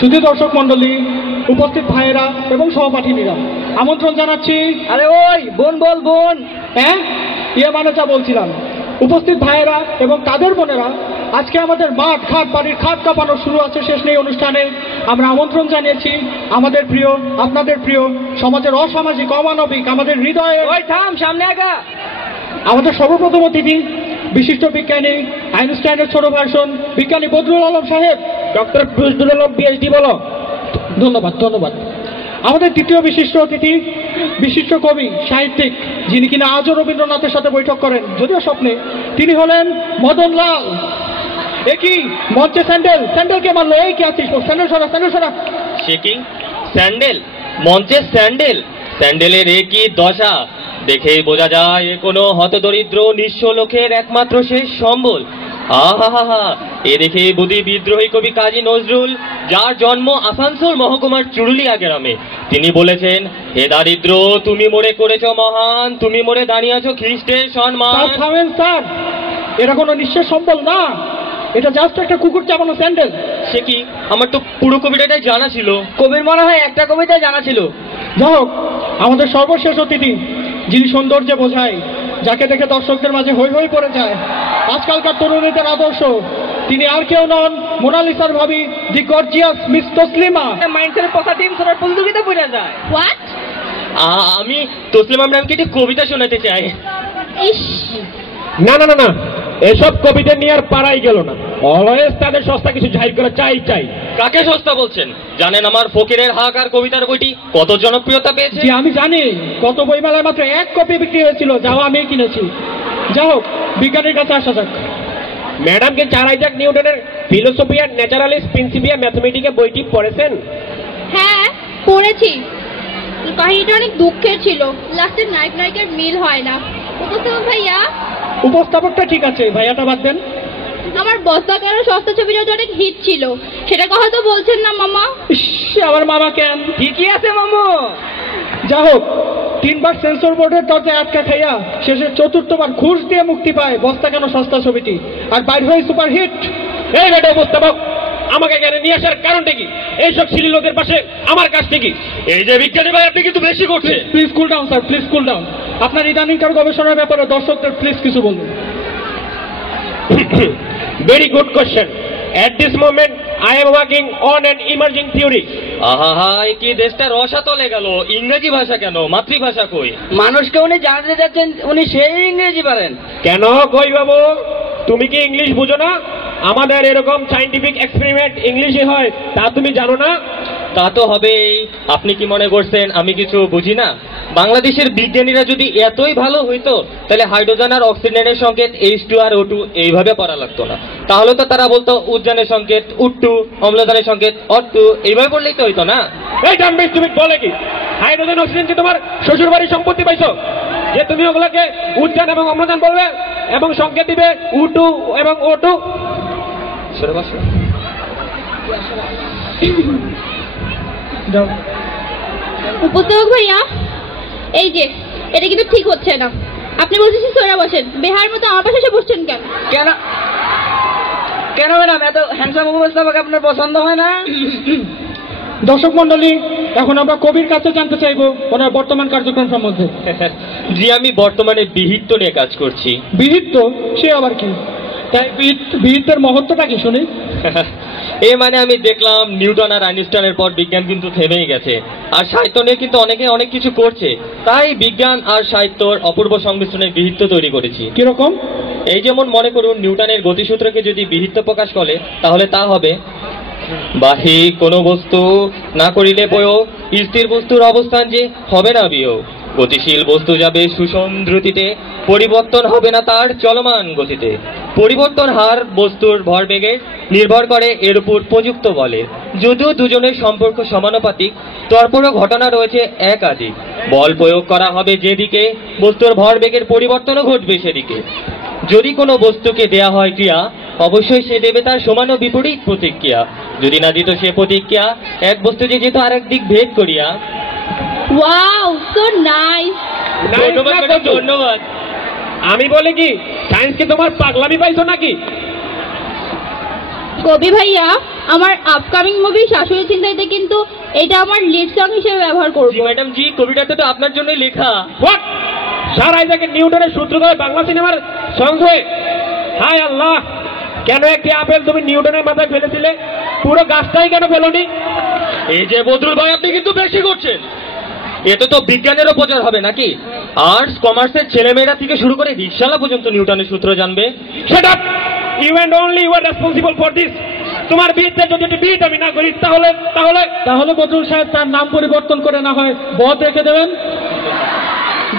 শুধু দর্শক মন্ডলী, উপস্থিত ভাইয়েরা এবং সহপাঠিনীরা, আমন্ত্রণ জানাচ্ছি। আরে ওই বোন বল বোন। হ্যাঁ, মানে যা বলছিলাম, উপস্থিত ভাইয়েরা এবং তাদের বোনেরা, আজকে আমাদের মাঠ ঘাট বাড়ির খাট কাঁপানো শুরু আছে শেষ নেই অনুষ্ঠানে। আমরা আমন্ত্রণ জানিয়েছি আমাদের প্রিয়, আপনাদের প্রিয়, সমাজের অসামাজিক, অমানবিক, আমাদের হৃদয়ে। ওই থাম, সামনে আগা। আমাদের সর্বপ্রথম অতিথি বিশিষ্ট বিজ্ঞানী, আইনস্টাইনের ছোট ভার্সন, বিজ্ঞানী বদরুল আলম সাহেব। ডক্টর বদরুল আলম পিএইচডি বলো। ধন্যবাদ ধন্যবাদ। আমাদের তৃতীয় বিশিষ্ট অতিথি বিশিষ্ট কবি, সাহিত্যিক, যিনি কিনা আজও রবীন্দ্রনাথের সাথে বৈঠক করেন, যদিও স্বপ্নে, তিনি হলেন মদন লাল। একই মঞ্চে স্যান্ডেলকে মারলো। এই কি আছিস? স্যান্ডেল সরা। সে কি স্যান্ডেল? মঞ্চে স্যান্ডেলের একই দশা দেখেই বোঝা যায় এ কোনো হতদরিদ্র নিঃস্ব লোকের একমাত্র শেষ সম্বল। আহা, এ দেখে বুদ্ধি বিদ্রোহী কবি কাজী নজরুল, যার জন্ম আসানসোল মহকুমার চুরুলিয়া গ্রামে, তিনি বলেছেন, হে দারিদ্র তুমি মোরে করেছ মহান, তুমি মোরে দাঁড়িয়ে আছো খ্রিস্টের সম্মান। স্যার, এটা কোনো নিঃশেষ সম্বল না, এটা জাস্ট একটা কুকুর চাপানো স্যান্ডেল। সে কি? আমার তো পুরো কবিতাটাই জানা ছিল। কবির মনে হয় একটা কবিতা জানা ছিল। যাই হোক, আমাদের সর্বশেষ অতিথি, যিনি সৌন্দর্যে বোঝায়, যাকে দেখে দর্শকদের মাঝে হই হই পড়ে যায়, আজকালকার তরুণীদের আদর্শ, তিনি আর কেউ নন, মোনালিসার ভাবি, দি গর্জিয়াস মিস তসলিমা। মাইন্ডসের পথা টিম সবার প্রতিযোগিতা পড়ে যায়। হোয়াট? আমি তসলিমা ম্যামকে একটি কবিতা শোনাতে চাই। ইস, না, এসব কবিদের নিয়ে আর পারাই গেল না। অলওয়েজ তাদের সস্তা কিছু জাহির করা চাই। কাকে সস্তা বলছেন? জানেন আমার ফকিরের হাহাকার কবিতার বইটি কত জনপ্রিয়তা পেয়েছে? জি আমি জানি, কত বইমেলায় মাত্র 1 কপি বিক্রি হয়েছিল, যাও আমি কিনেছি। যাই হোক, বিজ্ঞানের কাছে আসা যাক। ম্যাডাম কি চার আইজাক নিউটনের ফিলোসফিয়া ন্যাচারালিস প্রিন্সিপিয়া ম্যাথমেটিকা বইটি পড়েছেন? হ্যাঁ পড়েছি। কাহিনীটা অনেক দুঃখের ছিল, লাস্টের নায়কের মিল হয় না। উপস্থাপক ভাইয়া। উপস্থাপকটা ঠিক আছে, ভাইয়াটা বাদ দেন। আমার বস্তা কেন সস্তা ছবিটা তো অনেক হিট ছিল, সেটা কথা তো বলছেন না মামা। আমার মামা কেন? ঠিকই আছে মামু। যাই হোক, 3 বার সেন্সর বোর্ডের দরজায় আটকা খাইয়া শেষে 4র্থবার ঘুষ দিয়ে মুক্তি পায় বস্তা কেন সস্তা ছবিটি, আর বাইর হয়ে সুপারহিট। এই বেটা উপস্থাপক, আমাকে এখানে নিয়ে আসার কারণটা কি? এইসব সিলি লোকের পাশে আমার কাজটা কি? এই যে বিজ্ঞানী ভাই, আপনি কিন্তু বেশি করছেন। Please cool down sir, please cool down. আপনার ইদানিংকার গবেষণার ব্যাপারে দর্শকদের প্লিজ কিছু বলুন। Very good question. At this moment, I am working on an emerging theory. আহা, কি দেশটা রসাতলে গেল। ইংরেজি ভাষা কেন? মাতৃভাষা কই? মানুষকে উনি জানতে যাচ্ছেন, উনি সেই ইংরেজি পারেন। কেন কই বাবু, তুমি কি ইংলিশ বুঝো না? আমাদের এরকম সায়েন্টিফিক এক্সপেরিমেন্ট ইংলিশে হয়, তা তুমি জানো না? তা তো হবেই। আপনি কি মনে করছেন আমি কিছু বুঝি না? বাংলাদেশের বিজ্ঞানীরা যদি এতই ভালো হইতো, তাহলে হাইড্রোজেন আর অক্সিজেনের সংকেত H2 আর O2 এইভাবে পড়া লাগতো না। তাহলে তো তারা বলতো উদ্যানের সংকেত U2, অম্লজানের সংকেত O2, এইভাবে পড়লেই তো হইতো না। এই ডাম্বিস, তুমি বলে কি হাইড্রোজেন অক্সিজেন কি তোমার শ্বশুর বাড়ির সম্পত্তি পাইছো যে তুমি ওগুলোকে উদ্যান এবং অম্লজান বলবে এবং সংকেত দিবে U2 এবং O2? উপস্থাপক ভাইয়া, এই যে এটা কিন্তু ঠিক হচ্ছে না। আপনি বলছেন সোরা বসেন, বেহার মতো আমার পাশে এসে বসছেন কেন? কেন ম্যাডাম, এত হ্যান্ডসাম উপস্থাপক আপনার পছন্দ হয় না? দর্শক মন্ডলী, এখন আমরা কবির কাছে জানতে চাইবো ওনার বর্তমান কার্যক্রম সম্বন্ধে। জি, আমি বর্তমানে বিহিত্ব নিয়ে কাজ করছি। বিহিত্ব? সে আবার কি? তাই বিহিত্বের মহত্বটা কি শুনি? মানে আমি দেখলাম নিউটন আর আইনস্টাইনের পর বিজ্ঞান কিন্তু থেমেই গেছে, আর সাহিত্য নিয়ে কিন্তু অনেকে অনেক কিছু করছে। তাই বিজ্ঞান আর সাহিত্যর অপূর্ব সংমিশ্রণে বিহিত্ব তৈরি করেছি। কিরকম? এই যেমন মনে করুন, নিউটনের গতিসূত্রকে যদি বিহিত্ব প্রকাশ করে, তাহলে তা হবে, বাহি কোনো বস্তু না করিলে প্রয়োগ, স্থির বস্তুর অবস্থান যে হবে না বিয়োগ, গতিশীল বস্তু যাবে সুষম দ্রুতিতে, পরিবর্তন হবে না তার চলমান গতিতে, পরিবর্তন হার বস্তুর ভরবেগে নির্ভর করে এর উপর প্রযুক্ত বলে, যদিও দুজনের সম্পর্ক সমানুপাতিক, তারপরও ঘটনা রয়েছে একাধিক, বল প্রয়োগ করা হবে যেদিকে, বস্তুর ভরবেগের পরিবর্তনও ঘটবে সেদিকে। যদি কোনো বস্তুকে দেয়া হয় ক্রিয়া, অবশ্যই সে দেবে তার সমান ও বিপরীত প্রতিক্রিয়া, যদি না দিত সে প্রতিক্রিয়া, এক বস্তু যে যেত আরেক দিক ভেদ করিয়া। Wow, so nice. ধন্যবাদ। আমি বলে কি, সায়েন্স কি তোমার পাগলামি পাইছো নাকি? কবি ভাইয়া, আমার আপকামিং মুভি শাশুড়ি চিন্তাইতে কিন্তু এটা আমার লিড সং হিসেবে ব্যবহার করব। জি ম্যাডাম জি, কবিতাটা তো আপনার জন্যই লেখা। হোয়াট? স্যার আইজাকের নিউটনের সূত্র ধরে বাংলা সিনেমার সঙ্গ হয়ে? হায় আল্লাহ, কেন একটি আপেল তুমি নিউটনের মাথায় ফেলেছিলে, পুরো গাছটাই কেন ফেলোনি? এই যে বদরুল ভাই, আপনি কিন্তু বেশি করছেন। এতে তো বিজ্ঞানেরও প্রচার হবে নাকি? আর্টস কমার্সের ছেলেমেয়েরা থেকে শুরু করে রিক্সাওয়ালা পর্যন্ত নিউটনের সূত্র জানবে। Shut up! You and only you are responsible for this. তোমার বিয়েতে যদি একটি বিয়ে আমি না করি তাহলে তাহলে তাহলে বদরুল সাহেব তার নাম পরিবর্তন করে না হয় বদ রেখে দেবেন।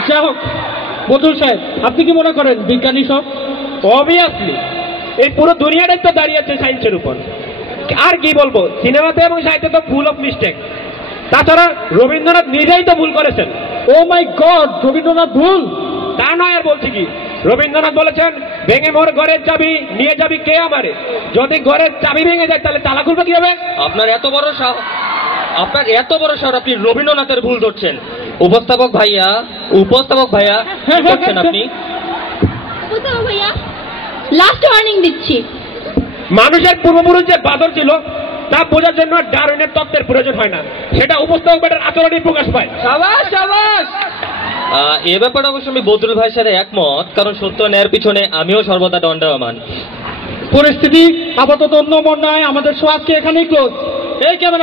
যাই হোক বদরুল সাহেব, আপনি কি মনে করেন বিজ্ঞানী সব? অবভিয়াসলি এই পুরো দুনিয়াটাই তো দাঁড়িয়ে আছে সায়েন্সের উপর। আর কি বলবো, সিনেমাতে এবং সাহিত্যে তো ফুল অফ মিস্টেক। তাছাড়া রবীন্দ্রনাথ নিজেই তো ভুল করেছেন। ও মাই গড, রবীন্দ্রনাথ ভুল? তা নয়, আর বলছি কি, রবীন্দ্রনাথ বলেছেন, ভেঙে মোর ঘরের চাবি নিয়ে যাবি কে আমারে। যদি ঘরের চাবি ভেঙে যায় তাহলে তালা খুলবে কি হবে? আপনার এত বড় সাহস, আপনি রবীন্দ্রনাথের ভুল ধরছেন। উপস্থাপক ভাইয়া, কি করছেন আপনি? উপস্থাপক ভাইয়া, লাস্ট ওয়ার্নিং দিচ্ছি। মানুষের পূর্বপুরুষ যে বাদর ছিল তা বোঝার জন্য ডারউইনের তত্ত্বের প্রয়োজন হয় না, সেটা উপস্থাপক বেটার আচরণেই প্রকাশ পায়। সাবাস সাবাস। এ ব্যাপারে অবশ্য আমি বদরুল ভাইয়ের সাথে একমত, কারণ সত্য ন্যায়ের পিছনে আমিও সর্বদা দণ্ডায়মান। পরিস্থিতি আপাতত অন্য নয়, আমাদের শো আজকে এখানেই ক্লোজ। এই ক্যামেরা